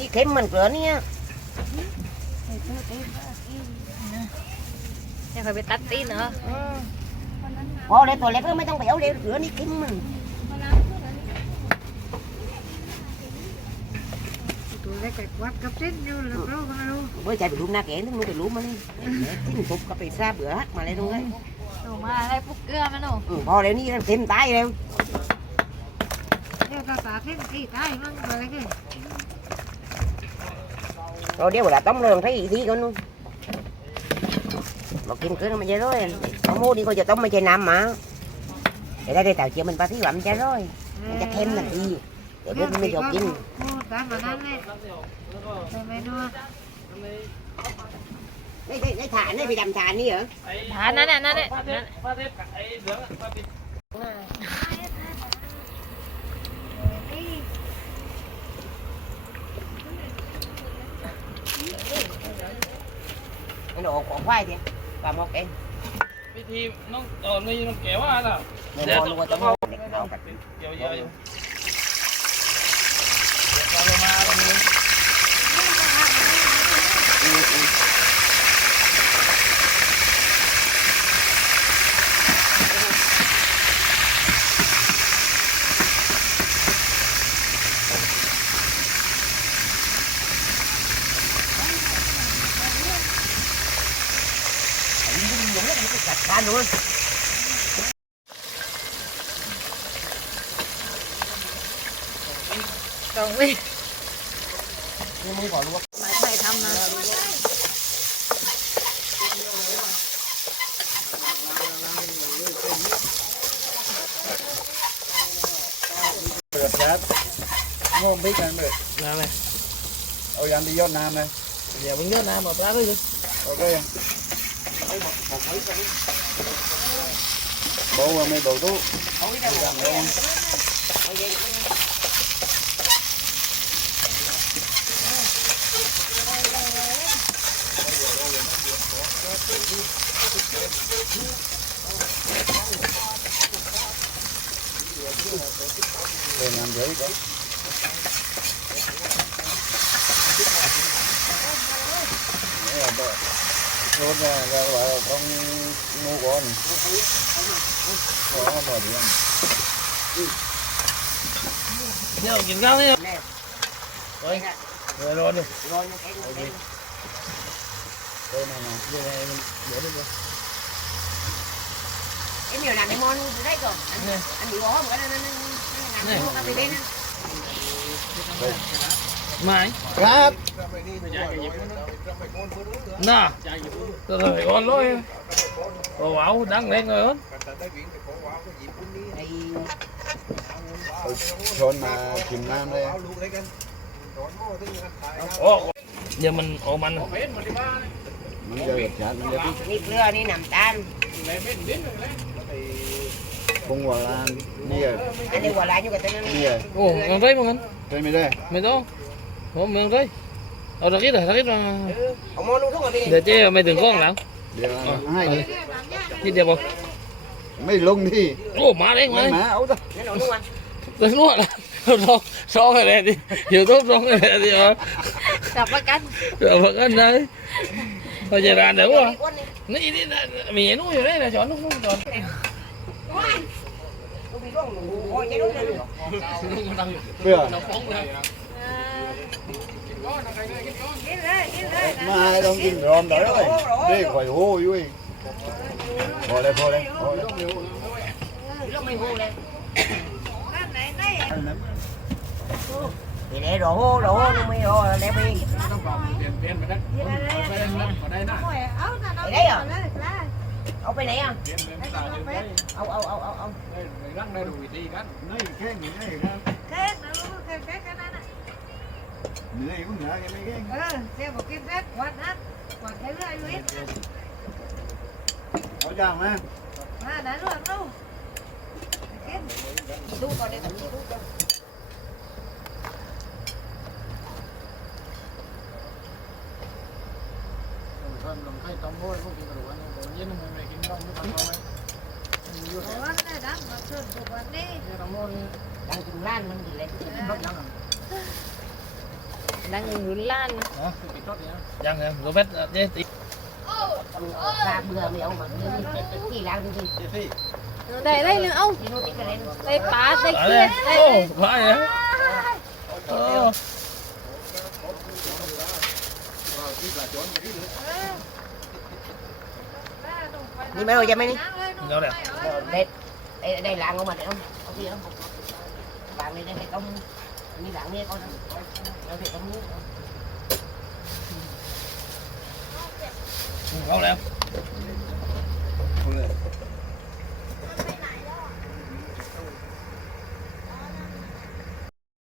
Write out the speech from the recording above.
đi kem mình cửa nha. Chắc phải bị tắt tí nữa. Có để tôi lấy không mấy tông béo để cửa đi kem mình. Với ừ. chạy bị lúm na kén nó bị lúm mà đi. Chính phục cặp bị xa bữa hắt mà lên luôn đấy đủ mà đây phúc cưa mà nổ. Ừ, bò đấy đi thêm tay đâu Hãy subscribe cho kênh Ghiền Mì Gõ Để không bỏ lỡ những video rồi đeo là tống lường thấy gì con luôn. Một kim cứ mà chơi rồi không mua đi coi giờ tống mà chơi nằm mà. Để đây đây tàu chị mình ba thí lắm chơi rồi. Chắc thêm là đi, để bố mình vô kim. Đây đây đây thả đây phải đầm thả đi hả? Thả nó nè nó nè. กิโลของควายทีปลาหมกเองวิธีน้องตอนนี้น้องแก่ว่าล่ะเดี๋ยวเราต้องเอาเด็กเอากันเดี๋ยวยาว gạch cá luôn Đồng ý Mày mày thăm nè Ngon biết ăn được Nam này Ôi anh đi gió Nam này Giờ mình gió Nam mà ra đấy chứ Ok bộ mà mấy bộ tú Yeah, but sốt nha ra là bạn con mua con có mở đi nhiều kiếm tra đi. Rồi rồi rồi đi. Rồi đi. Đây này nè đây này mình để được rồi em nhiều làm em mon đấy rồi. Anh bị bó một cái nó nó nó làm cái bên Mày. Ráp. Nè rồi con lối cổ bảo đang lên rồi con con mà chìm nam đây giờ mình ôm anh. Mình giờ việc chặt mình giờ đi lưa đi nằm tan. Không quả lan đi rồi. Anh đi quả lan như cái tên anh đi rồi. Ủa mình rơi mà anh. Rơi mày đây. Mày đâu? Ủa mình rơi. เอาตะกี้เหรอตะกี้มาเอามอลงทุกคนเดี๋ยวเจ๊ไม่ถึงกล้องแล้วเดี๋ยวให้นี่เดี๋ยวบอกไม่ลงที่โอ้มาเร่งเลยมาเอาซะงั้นเอานวดเรื่องนวดร้องร้องอะไรดิอยู่ทุบร้องอะไรดิวะจับประกันจับประกันนะพอจะร้านเดี๋ยววะนี่นี่มีนู่นอยู่ได้นะจอนนู่นนู่นจอนเพื่อ ngồi cái đốt lên luôn. Vừa. กินเลยกินเลย Mà hai đồng kinh ròm đó rồi. Đây khỏi hô vui. Thôi đây, thôi đây. Thôi đây. Lúc mày hô lên นั่นไหนไหน thì để đồ hô đồ hô lúc mày hô là đẹp đi เอาหน่ะ Ở đây à? เลยคลา ông bên này à ông ông ông ông ông แค่นะลูกแค่แค่กันนั่นน่ะ Này cũng nhớ cái mấy cái. เออเสียบอกกินแค่ขวดนะขวดแค่เรื่อยอยู่อีก Áo chàng mà. มาไหนลูกลูกกิน đu vào đây thằng đu cho Ủa, cái này đã mà thường của bạn đi. đang chừng lan mình gì lên bắt nó đang ngủ lan. Dân em, rồi vết dê tí. ra bừa mày ông mà khi làm cái gì đây đây nữa ông. Thì nó tính cái lên. Đây phá đây Ở kia đây. đây. Ô, phải vậy. Ô. đi mấy rồi cho mày đi. Đâu đẹp. đây đây đây làng của mình không có gì không bạn này đây công như bạn nghe coi đâu con công Không đẹp.